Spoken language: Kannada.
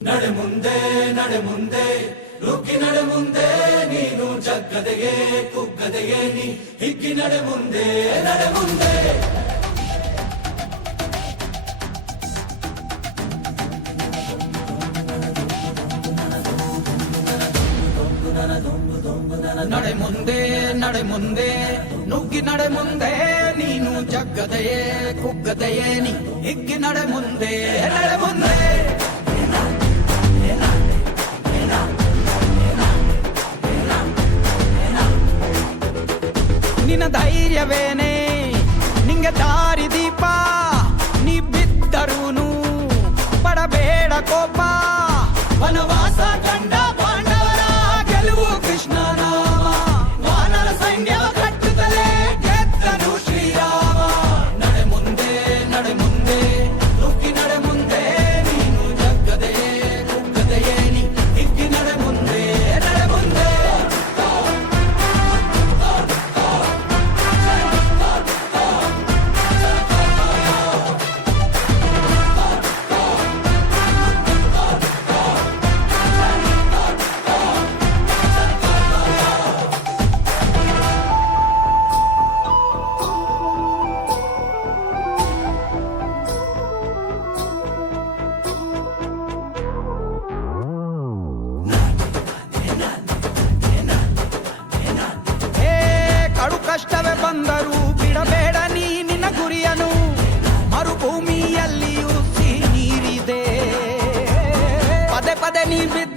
ನಡೆ ಮುಂದೆ ನಡೆ ಮುಂದೆ ನುಗ್ಗಿ ನಡೆ ಮುಂದೆ ನೀನು ಜಗ್ಗದೆಯೇ ಕುಗ್ಗದೆಯೇ ನೀ ಹಿಗ್ಗಿ ನಡೆ ಮುಂದೆ ನಡೆ ಮುಂದೆ ನಡೆ ಮುಂದೆ ನಡೆ ಮುಂದೆ ನುಗ್ಗಿ ನಡೆ ಮುಂದೆ ನೀನು ಜಗ್ಗದೆಯೇ ಕುಗ್ಗದೆಯೇ ನೀ ಹಿಗ್ಗಿ ನಡೆ ಮುಂದೆ ನಡೆ ಮುಂದೆ ನಿನ್ನ ಧೈರ್ಯವೇನೆ ನಿಂಗೆ ದಾರಿ ದೀಪ ನೀ ಬಿದ್ದರೂನು ಪಡಬೇಡ ಕೋಪ ವನವಾಸ ಕಂಡ ಪಾಂಡವರ ಗೆಲುವು ಕೃಷ್ಣ ನಾಮ ವಾನರ ಸೈನ್ಯ ಕಟ್ಟುತ್ತಲೇ ಗೆದ್ದನು ಶ್ರೀರಾಮ ನಡೆ ಮುಂದೆ ನುಗ್ಗಿ ನಡೆ ಮುಂದೆ ನೀನು ಜಗ್ಗದೆಯೇ ಕುಗ್ಗದೆಯೇ ನೀ ಹಿಗ್ಗಿ ನಡೆ ಮುಂದೆ ನಡೆ ಮುಂದೆ ಕಷ್ಟವೇ ಬಂದರೂ ಬಿಡಬೇಡ ನೀ ನಿನ್ನ ಗುರಿಯನು ಮರುಭೂಮಿಯಲ್ಲಿಯೂ ಸಿಹಿ ನೀರಿದೆ ಪದೇ ಪದೇ ನೀ ಬಿದ್ದ